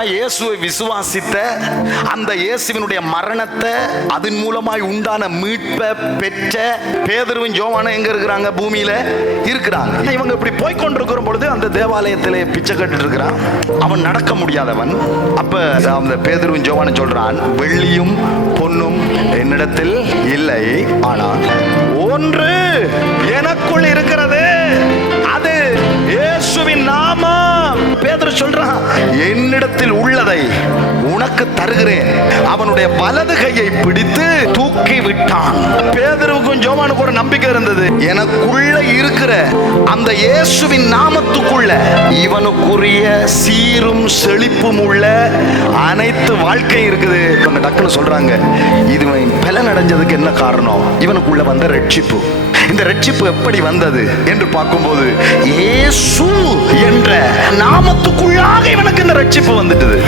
இயேசுவை விசுவாசித்த அந்த இயேசுவினுடைய மரணத்தை அதன் மூலமாய் உண்டான மீட்பை பெற்ற பேதுருவும் யோவானும் எங்க இருக்கிறாங்க? பூமியில இருக்கிறாங்க. இவங்க இப்படி போய் கொண்டிருக்கிற பொழுது அந்த தேவாலயத்திலே பிச்சை கட்டு இருக்கிறான். அவன் நடக்க முடியாதவன். அப்ப அந்த பேதுருவும் யோவானும் சொல்றான், வெள்ளியும் பொன்னும் என்னிடத்தில் இல்லை, ஆனால் ஒன்று எனக்குள் இருக்கிறது, அது இயேசுவின் நாமம். பேதுரு சொல்றான், என்னிடத்தில் உள்ளதை உனக்கு தருகிறேன். அவனுடைய வலது கையை பிடித்து தூக்கி விட்டான். பேதுருவுக்கும் யோவானுக்கும் ஒரு நம்பிக்கை இருந்தது, எனக்குள்ள இருக்கிற அந்த இயேசுவின் நாமத்துக்குள்ள இவனுக்குரிய சீரும் செழிப்பும் உள்ள அனைத்து வாழ்க்கை இருக்குது. டக்குன்னு சொல்றாங்க, இதுவன் பலன் அடைஞ்சதுக்கு என்ன காரணம்? இவனுக்குள்ள வந்த ரட்சிப்பு. இந்த ரட்சிப்பு எப்படி வந்தது என்று பார்க்கும்போது, இயேசு என்ற நாமத்துக்குள்ளாக இவனுக்கு இந்த ரட்சிப்பு வந்துட்டது.